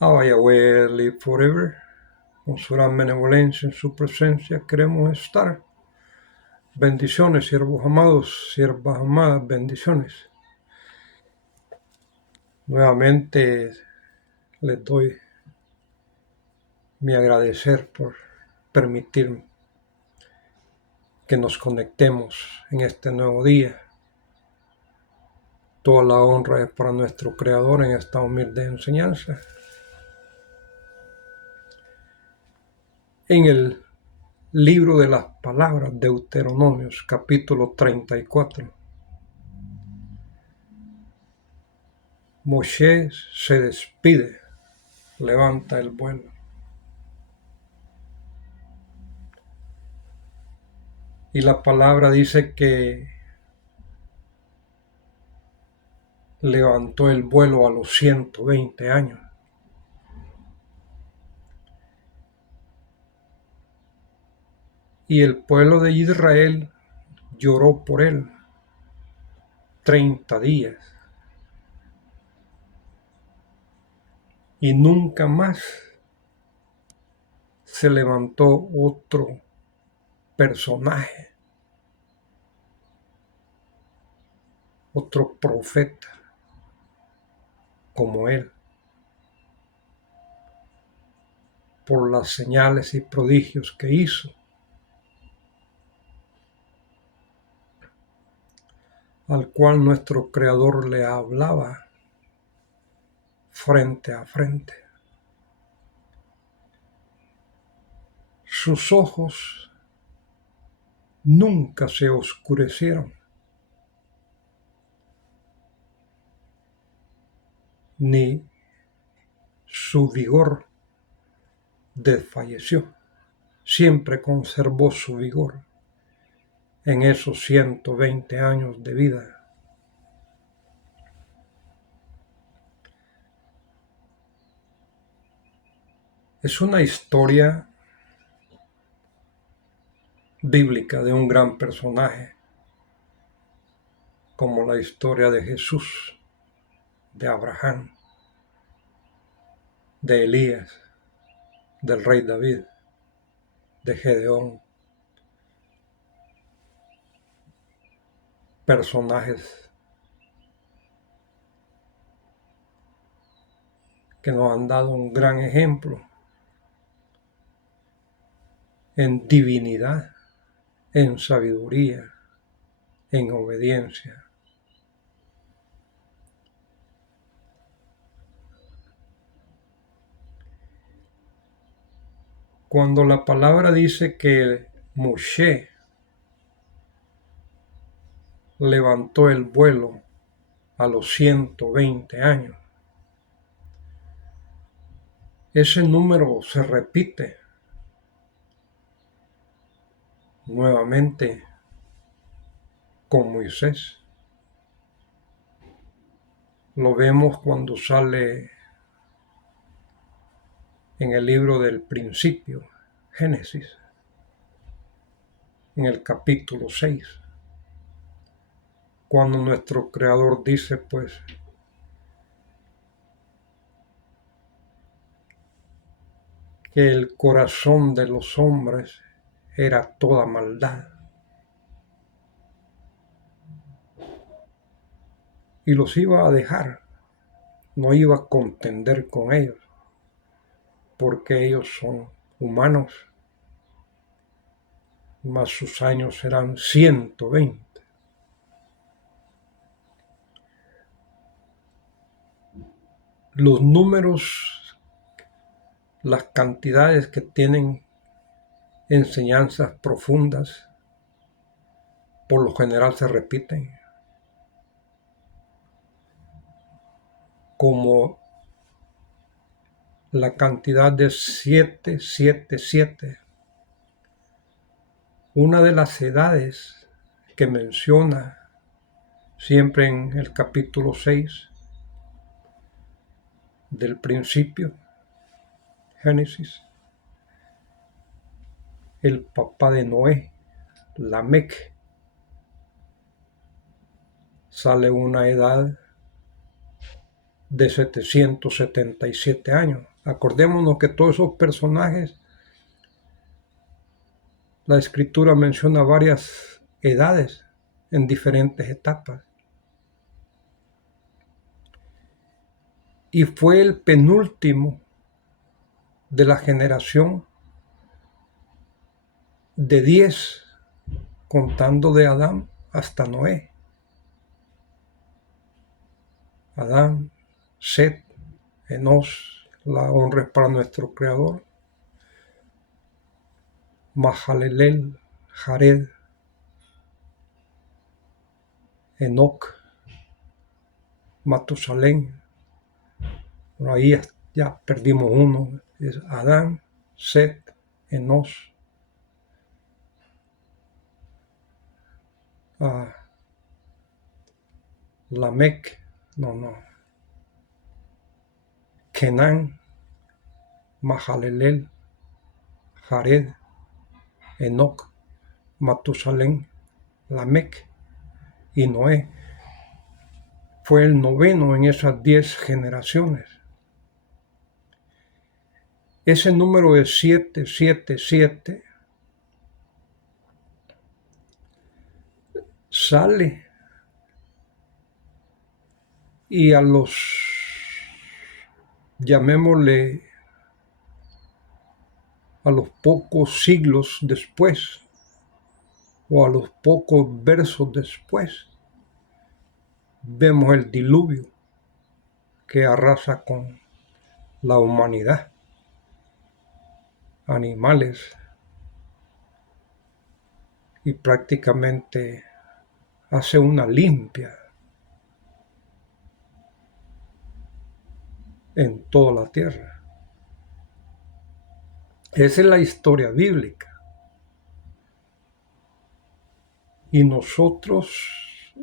Abba Yahweh live forever. Con su gran benevolencia en su presencia queremos estar. Bendiciones, siervos amados, siervas amadas, bendiciones. Nuevamente les doy mi agradecer por permitir que nos conectemos en este nuevo día. Toda la honra es para nuestro Creador en esta humilde enseñanza. En el libro de las palabras, Deuteronomios, capítulo 34, Moshe se despide, levanta el vuelo. Y la palabra dice que levantó el vuelo a los 120 años. Y el pueblo de Israel lloró por él 30 días. Y nunca más se levantó otro personaje, otro profeta como él, por las señales y prodigios que hizo, al cual nuestro Creador le hablaba frente a frente. Sus ojos nunca se oscurecieron, ni su vigor desfalleció. Siempre conservó su vigor en esos 120 años de vida. Es una historia bíblica de un gran personaje, como la historia de Jesús, de Abraham, de Elías, del rey David, de Gedeón. Personajes que nos han dado un gran ejemplo en divinidad, en sabiduría, en obediencia. Cuando la palabra dice que Moshe levantó el vuelo a los 120 años, ese número se repite nuevamente con Moisés. Lo vemos cuando sale en el libro del principio, Génesis, en el capítulo 6, cuando nuestro Creador dice, pues, que el corazón de los hombres era toda maldad. Y los iba a dejar, no iba a contender con ellos, porque ellos son humanos, mas sus años serán 120. Los números, las cantidades que tienen enseñanzas profundas, por lo general se repiten, como la cantidad de 777, una de las edades que menciona siempre en el capítulo 6 del principio, Génesis, el papá de Noé, Lamec, sale una edad de 777 años. Acordémonos que todos esos personajes, la escritura menciona varias edades en diferentes etapas. Y fue el penúltimo de la generación de 10, contando de Adán hasta Noé. Adán, Set, Enos, la honra es para nuestro Creador, Mahalalel, Jared, Enoc, Matusalén. Bueno, ahí ya perdimos uno. Es Adán, Set, Enos, Lamec, Kenán, Mahalalel, Jared, Enoc, Matusalén, Lamec y Noé. Fue el noveno en esas 10 generaciones. Ese número de 777 sale y a los, llamémosle, a los pocos siglos después o a los pocos versos después, vemos el diluvio que arrasa con la humanidad, animales, y prácticamente hace una limpia en toda la tierra. Esa es la historia bíblica. Y nosotros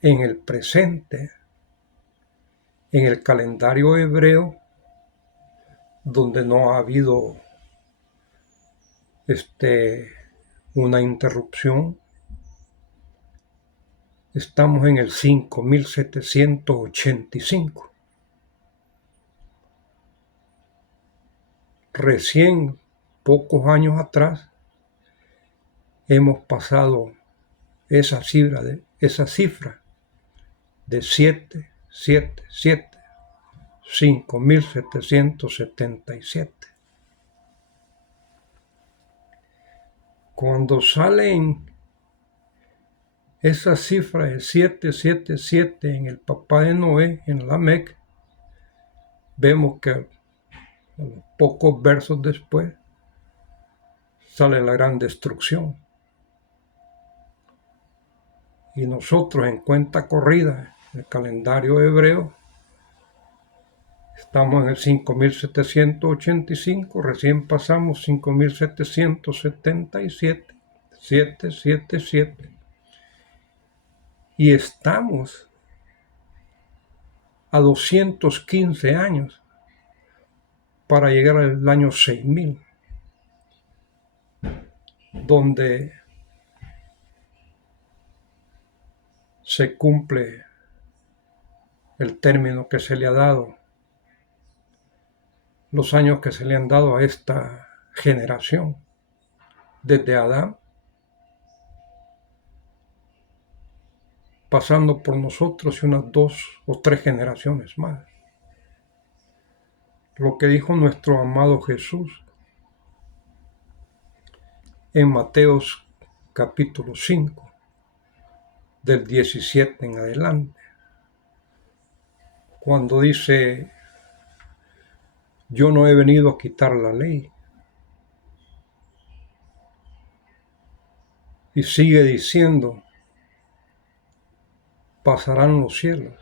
en el presente, en el calendario hebreo, donde no ha habido una interrupción, estamos en el 5785. Recién, pocos años atrás, hemos pasado esa cifra de 5777. Cuando salen esa cifra de 777 en el papá de Noé, en Lamec, vemos que pocos versos después sale la gran destrucción. Y nosotros en cuenta corrida, en el calendario hebreo, estamos en el 5785, recién pasamos 5777, 777, y estamos a 215 años para llegar al año 6000, donde se cumple el término que se le ha dado, los años que se le han dado a esta generación, desde Adán, pasando por nosotros y unas 2 o 3 generaciones más. Lo que dijo nuestro amado Jesús en Mateos capítulo 5, del 17 en adelante, cuando dice: yo no he venido a quitar la ley. Y sigue diciendo: pasarán los cielos,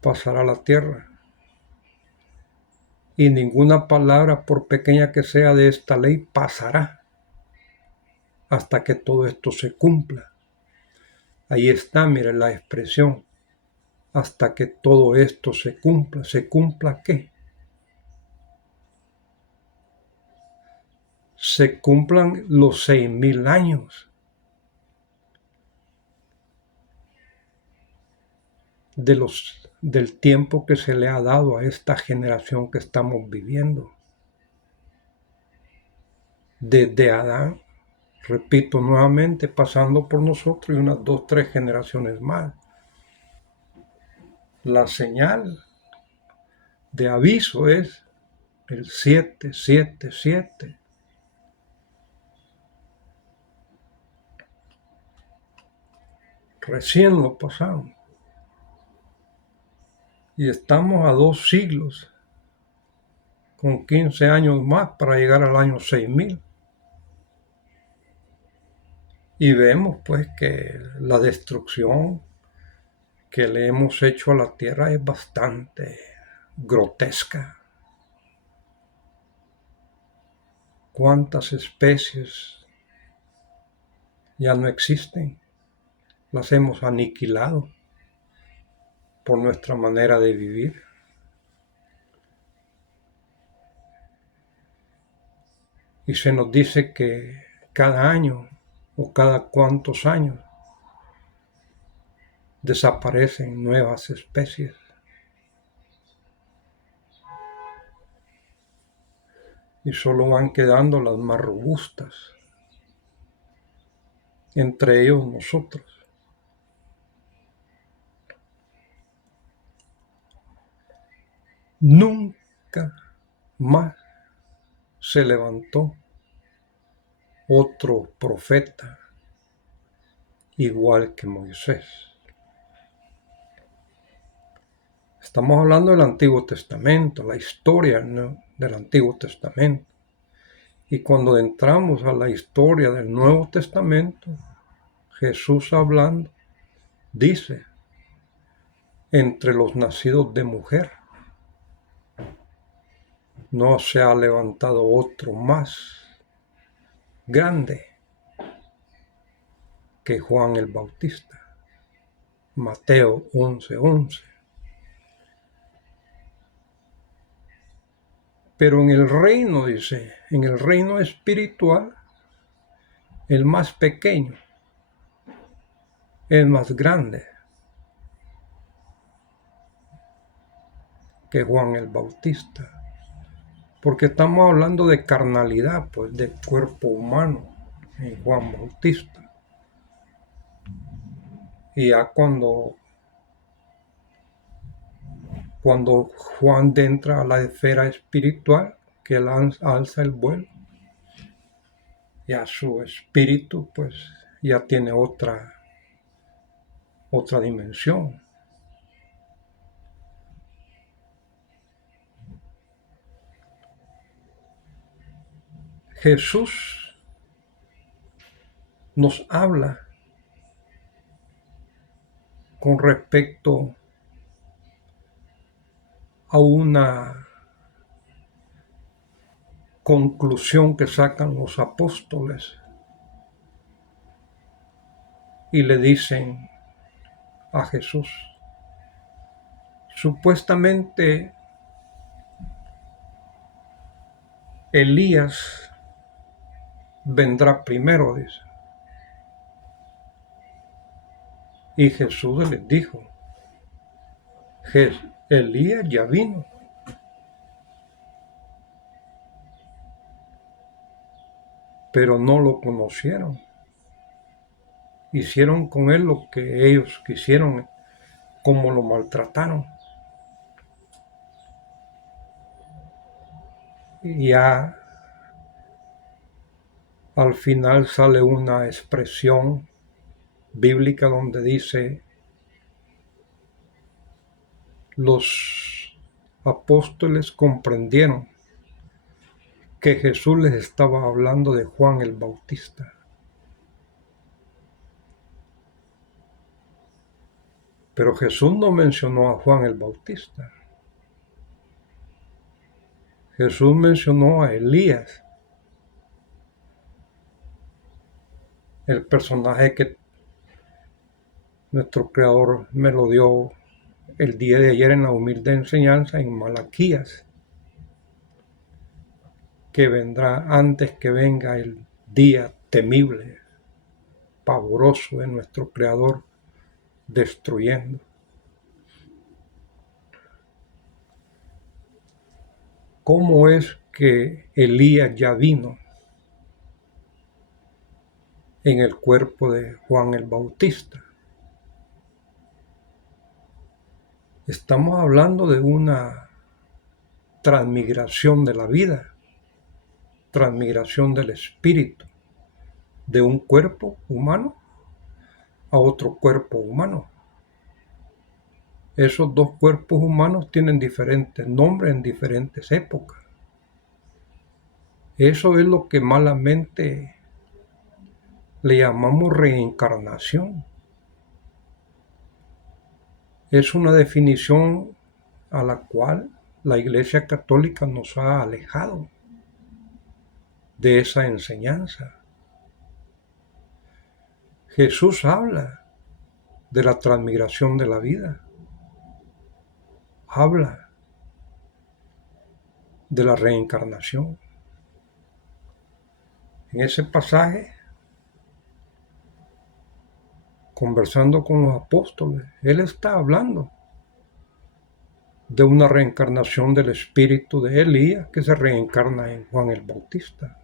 pasará la tierra, y ninguna palabra, por pequeña que sea, de esta ley pasará hasta que todo esto se cumpla. Ahí está, miren la expresión: hasta que todo esto se cumpla. ¿Se cumpla qué? Se cumplan los 6000 años de los del tiempo que se le ha dado a esta generación que estamos viviendo. Desde Adán, repito nuevamente, pasando por nosotros y unas 2, 3 generaciones más. La señal de aviso es el 777. Recién lo pasamos. Y estamos a 2 siglos, con 15 años más para llegar al año 6000. Y vemos pues que la destrucción que le hemos hecho a la tierra es bastante grotesca. ¿Cuántas especies ya no existen? Las hemos aniquilado por nuestra manera de vivir. Y se nos dice que cada año o cada cuantos años desaparecen nuevas especies. Y solo van quedando las más robustas, entre ellos nosotros. Nunca más se levantó otro profeta igual que Moisés. Estamos hablando del Antiguo Testamento, la historia, ¿no?, del Antiguo Testamento. Y cuando entramos a la historia del Nuevo Testamento, Jesús hablando, dice, entre los nacidos de mujer, no se ha levantado otro más grande que Juan el Bautista. Mateo 11:11. Pero en el reino, dice, en el reino espiritual, el más pequeño es más grande que Juan el Bautista. Porque estamos hablando de carnalidad, pues, de cuerpo humano en Juan Bautista. Y ya cuando Juan entra a la esfera espiritual, que él alza el vuelo, ya su espíritu pues ya tiene otra dimensión. Jesús nos habla con respecto a una conclusión que sacan los apóstoles y le dicen a Jesús, supuestamente Elías vendrá primero, dice. Y Jesús les dijo, Elías ya vino. Pero no lo conocieron. Hicieron con él lo que ellos quisieron, como lo maltrataron. Y ya al final sale una expresión bíblica donde dice, los apóstoles comprendieron que Jesús les estaba hablando de Juan el Bautista. Pero Jesús no mencionó a Juan el Bautista. Jesús mencionó a Elías, el personaje que nuestro Creador me lo dio el día de ayer en la humilde enseñanza en Malaquías, que vendrá antes que venga el día temible, pavoroso de nuestro Creador destruyendo. ¿Cómo es que Elías ya vino en el cuerpo de Juan el Bautista? Estamos hablando de una transmigración de la vida, transmigración del espíritu, de un cuerpo humano a otro cuerpo humano. Esos dos cuerpos humanos tienen diferentes nombres en diferentes épocas. Eso es lo que malamente le llamamos reencarnación. Es una definición a la cual la Iglesia Católica nos ha alejado de esa enseñanza. Jesús habla de la transmigración de la vida, habla de la reencarnación. En ese pasaje, conversando con los apóstoles, él está hablando de una reencarnación del espíritu de Elías que se reencarna en Juan el Bautista.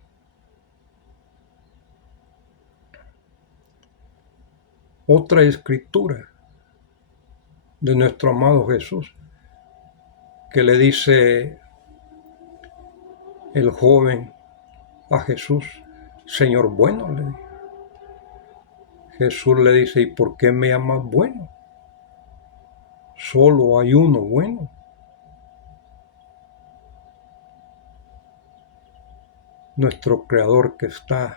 Otra escritura de nuestro amado Jesús, que le dice el joven a Jesús, Señor bueno, le dice. Jesús le dice, ¿y por qué me llamas bueno? Solo hay uno bueno. Nuestro Creador que está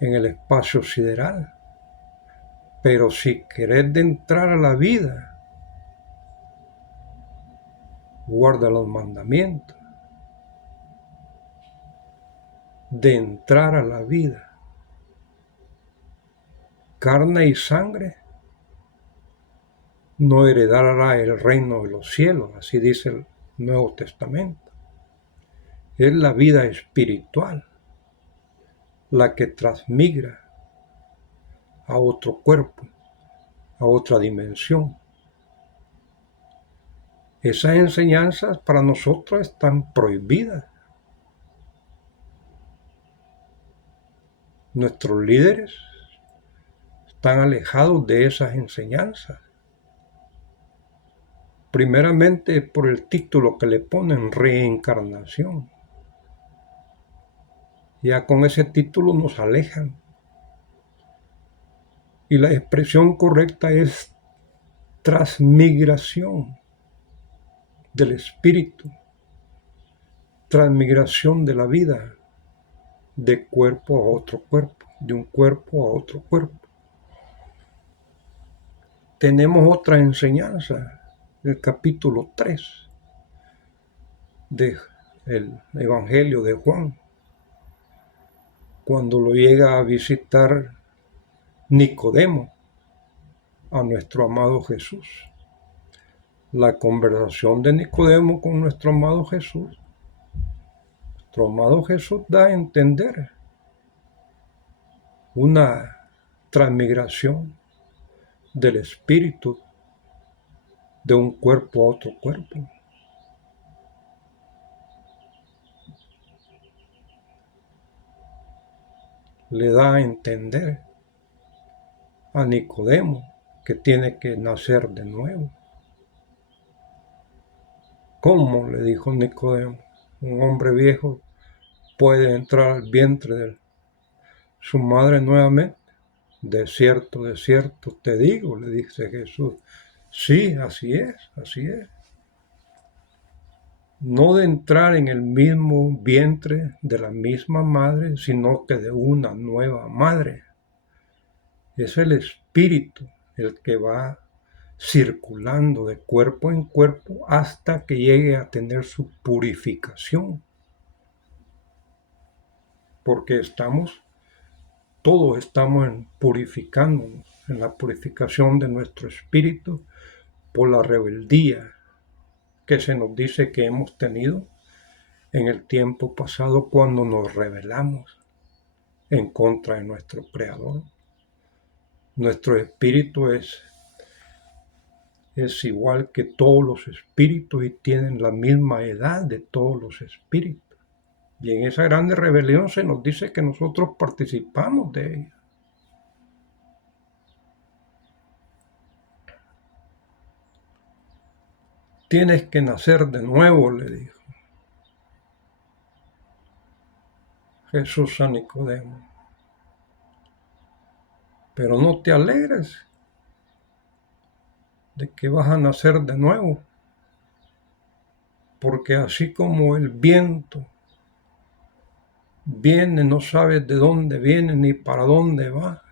en el espacio sideral. Pero si querés de entrar a la vida, guarda los mandamientos. De entrar a la vida, carne y sangre no heredará el reino de los cielos, así dice el Nuevo Testamento. Es la vida espiritual la que transmigra a otro cuerpo, a otra dimensión. Esas enseñanzas para nosotros están prohibidas. Nuestros líderes están alejados de esas enseñanzas. Primeramente por el título que le ponen, reencarnación. Ya con ese título nos alejan. Y la expresión correcta es transmigración del espíritu, transmigración de la vida, de cuerpo a otro cuerpo, de un cuerpo a otro cuerpo. Tenemos otra enseñanza, el capítulo 3 del Evangelio de Juan, cuando lo llega a visitar Nicodemo a nuestro amado Jesús. La conversación de Nicodemo con nuestro amado Jesús. Nuestro amado Jesús da a entender una transmigración del espíritu de un cuerpo a otro cuerpo. Le da a entender a Nicodemo que tiene que nacer de nuevo. ¿Cómo? Le dijo Nicodemo. Un hombre viejo puede entrar al vientre de su madre nuevamente. De cierto, te digo, le dice Jesús. Sí, así es, así es. No de entrar en el mismo vientre de la misma madre, sino que de una nueva madre. Es el espíritu el que va circulando de cuerpo en cuerpo hasta que llegue a tener su purificación. Porque todos estamos purificándonos, en la purificación de nuestro espíritu por la rebeldía que se nos dice que hemos tenido en el tiempo pasado cuando nos rebelamos en contra de nuestro Creador. Nuestro espíritu es es igual que todos los espíritus y tienen la misma edad de todos los espíritus. Y en esa grande rebelión se nos dice que nosotros participamos de ella. Tienes que nacer de nuevo, le dijo Jesús a Nicodemo. Pero no te alegres de que vas a nacer de nuevo, porque así como el viento viene, no sabes de dónde viene ni para dónde va,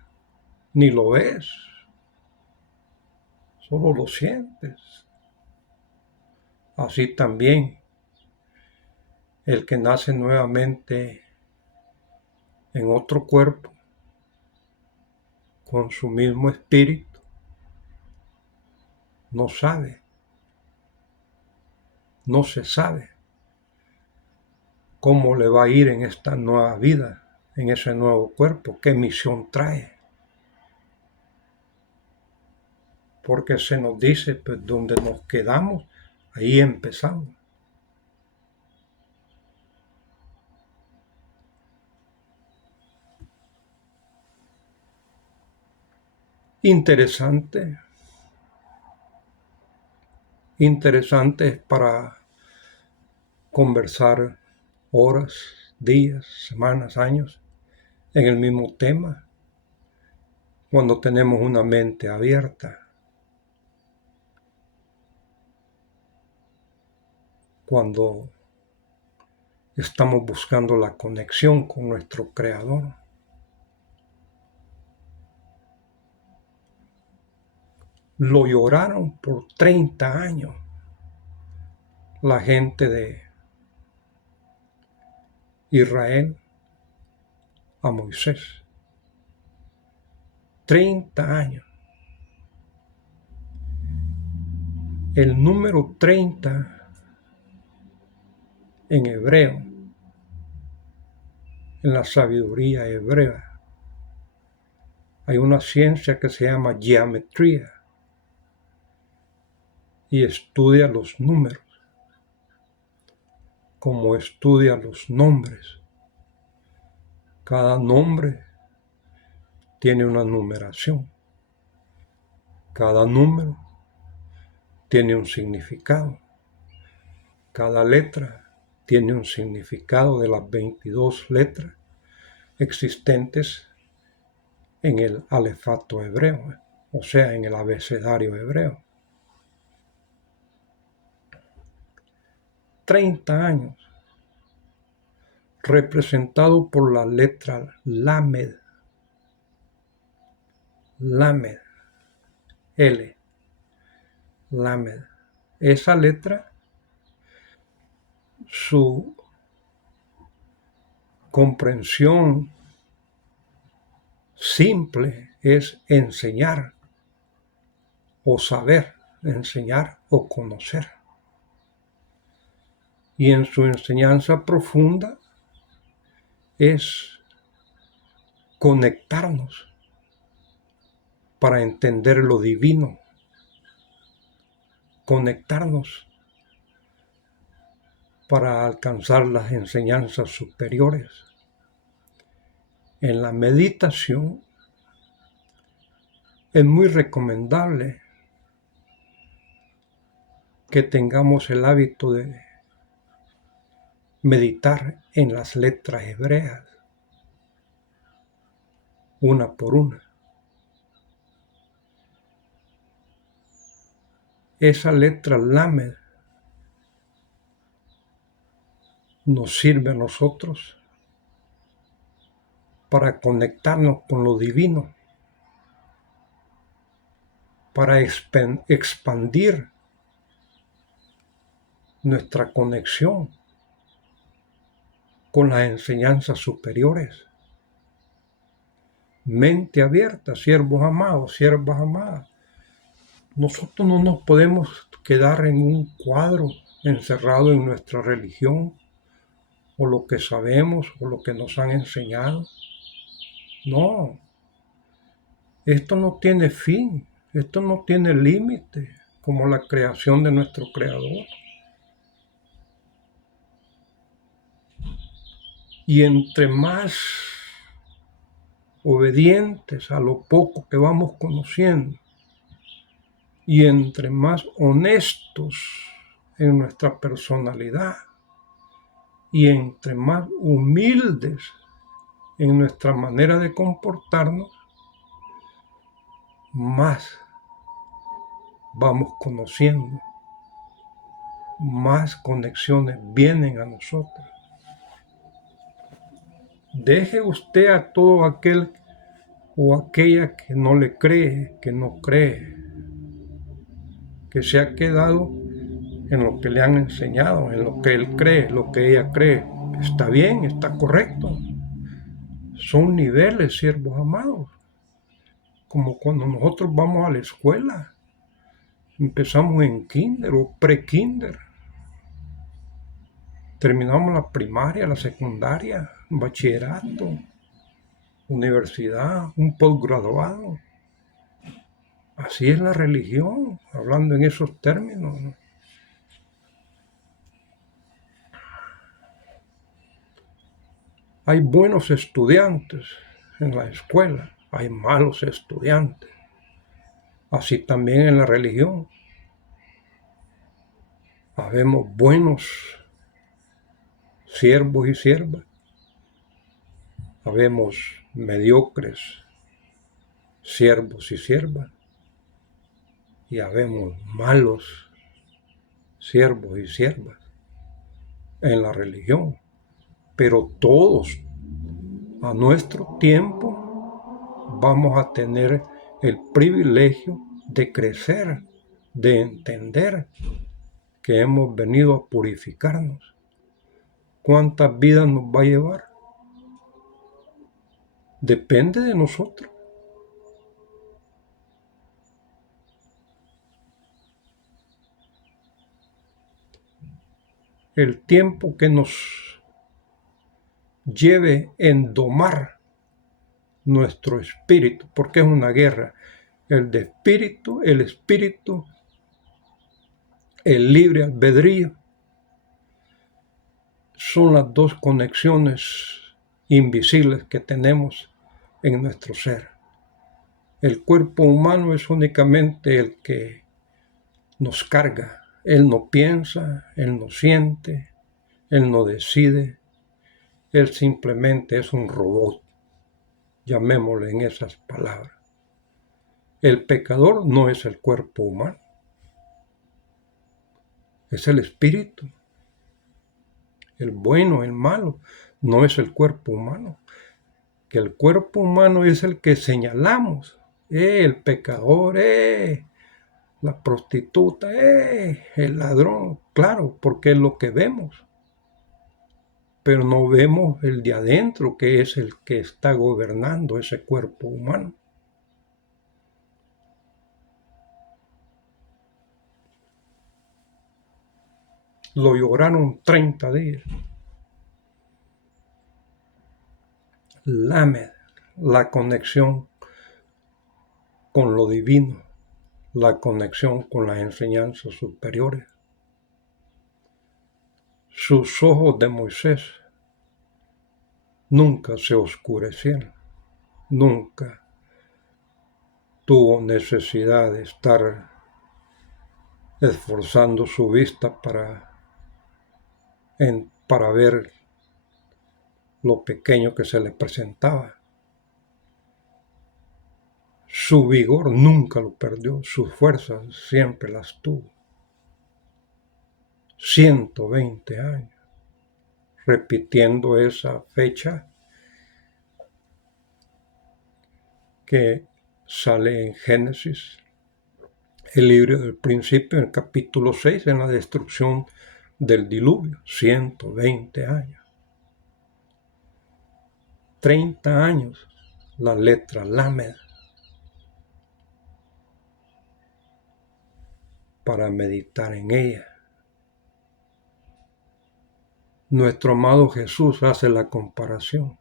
ni lo ves, solo lo sientes. Así también el que nace nuevamente en otro cuerpo, con su mismo espíritu, no sabe, no se sabe cómo le va a ir en esta nueva vida, en ese nuevo cuerpo, qué misión trae. Porque se nos dice, pues donde nos quedamos, ahí empezamos. Interesante es para conversar horas, días, semanas, años en el mismo tema, cuando tenemos una mente abierta, cuando estamos buscando la conexión con nuestro Creador. Lo lloraron por 30 años la gente de Israel a Moisés. 30 años. El número 30 en hebreo, en la sabiduría hebrea, hay una ciencia que se llama geometría y estudia los números, como estudia los nombres. Cada nombre tiene una numeración. Cada número tiene un significado. Cada letra tiene un significado de las 22 letras existentes en el alefato hebreo, o sea, en el abecedario hebreo. 30 años representado por la letra Lamed, L, Lamed. Esa letra, su comprensión simple es enseñar o saber, enseñar o conocer. Y en su enseñanza profunda es conectarnos para entender lo divino, conectarnos para alcanzar las enseñanzas superiores. En la meditación es muy recomendable que tengamos el hábito de meditar en las letras hebreas, una por una. Esa letra Lamed nos sirve a nosotros para conectarnos con lo divino, para expandir nuestra conexión con las enseñanzas superiores. Mente abierta, siervos amados, siervas amadas. Nosotros no nos podemos quedar en un cuadro encerrado en nuestra religión o lo que sabemos o lo que nos han enseñado. No, esto no tiene fin, esto no tiene límite. como la creación de nuestro Creador. Y entre más obedientes a lo poco que vamos conociendo, y entre más honestos en nuestra personalidad, y entre más humildes en nuestra manera de comportarnos, más vamos conociendo, más conexiones vienen a nosotros. Deje usted a todo aquel o aquella que no le cree, que no cree, que se ha quedado en lo que le han enseñado, en lo que él cree, lo que ella cree. Está bien, está correcto. Son niveles, siervos amados. Como cuando nosotros vamos a la escuela. Empezamos en kinder o pre-kinder. Terminamos la primaria, la secundaria, bachillerato, universidad, un posgraduado. Así es la religión, hablando en esos términos, ¿no? Hay buenos estudiantes en la escuela, hay malos estudiantes. Así también en la religión. Habemos buenos siervos y siervas. Habemos mediocres siervos y siervas. Y habemos malos siervos y siervas en la religión. Pero todos, a nuestro tiempo, vamos a tener el privilegio de crecer, de entender que hemos venido a purificarnos. ¿Cuántas vidas nos va a llevar? Depende de nosotros. El tiempo que nos lleve en domar nuestro espíritu, porque es una guerra, el espíritu, el libre albedrío, son las dos conexiones invisibles que tenemos en nuestro ser. El cuerpo humano es únicamente el que nos carga. Él no piensa, él no siente, él no decide, él simplemente es un robot, llamémosle en esas palabras. El pecador no es el cuerpo humano, es el espíritu. El bueno, el malo, no es el cuerpo humano. Que el cuerpo humano es el que señalamos. El pecador, la prostituta, el ladrón. Claro, porque es lo que vemos. Pero no vemos el de adentro, que es el que está gobernando ese cuerpo humano. Lo lloraron 30 días. Lamed, la conexión con lo divino, la conexión con las enseñanzas superiores. Sus ojos de Moisés nunca se oscurecieron, nunca tuvo necesidad de estar esforzando su vista para ver lo pequeño que se le presentaba. Su vigor nunca lo perdió, sus fuerzas siempre las tuvo. 120 años, repitiendo esa fecha que sale en Génesis, el libro del principio, en el capítulo 6, en la destrucción del diluvio. 120 años. 30 años, la letra Lamed, para meditar en ella. Nuestro amado Jesús hace la comparación.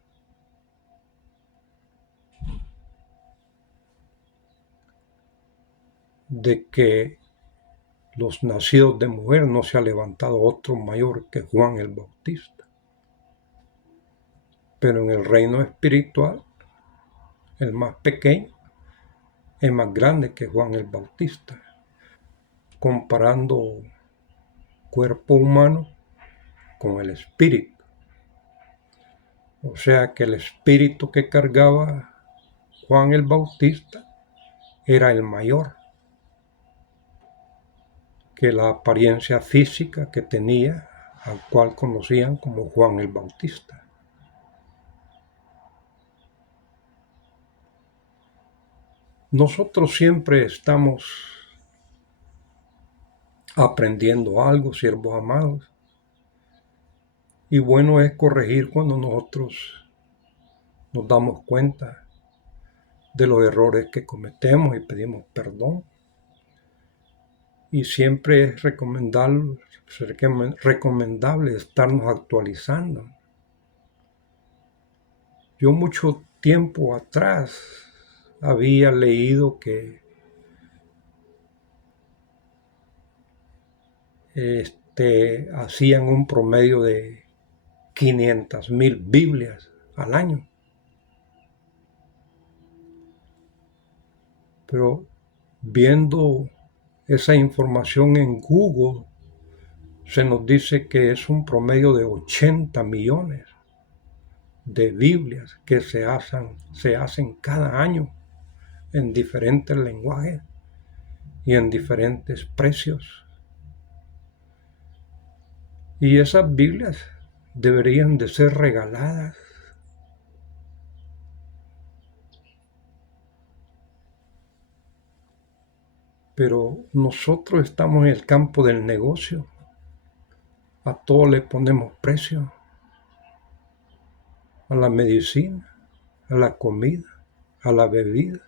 De que los nacidos de mujer no se ha levantado otro mayor que Juan el Bautista. Pero en el reino espiritual, el más pequeño es más grande que Juan el Bautista. Comparando cuerpo humano con el espíritu. O sea que el espíritu que cargaba Juan el Bautista era el mayor que la apariencia física que tenía, al cual conocían como Juan el Bautista. Nosotros siempre estamos aprendiendo algo, siervos amados, y bueno es corregir cuando nosotros nos damos cuenta de los errores que cometemos y pedimos perdón. Y siempre es recomendable estarnos actualizando. Yo mucho tiempo atrás había leído que hacían un promedio de 500,000 Biblias al año. Pero viendo esa información en Google, se nos dice que es un promedio de 80 millones de Biblias que se hacen cada año en diferentes lenguajes y en diferentes precios. Y esas Biblias deberían de ser regaladas. Pero nosotros estamos en el campo del negocio. A todo le ponemos precio. A la medicina, a la comida, a la bebida,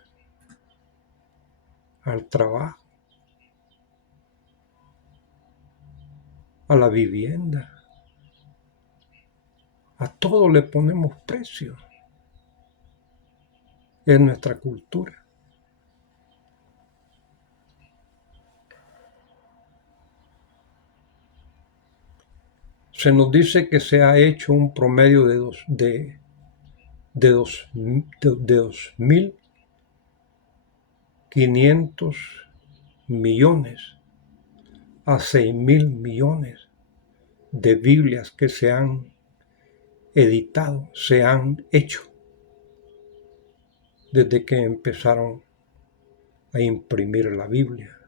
al trabajo, a la vivienda. A todo le ponemos precio. Es nuestra cultura. Se nos dice que se ha hecho un promedio de 2.500 millones a 6.000 millones de Biblias que se han editado, se han hecho desde que empezaron a imprimir la Biblia.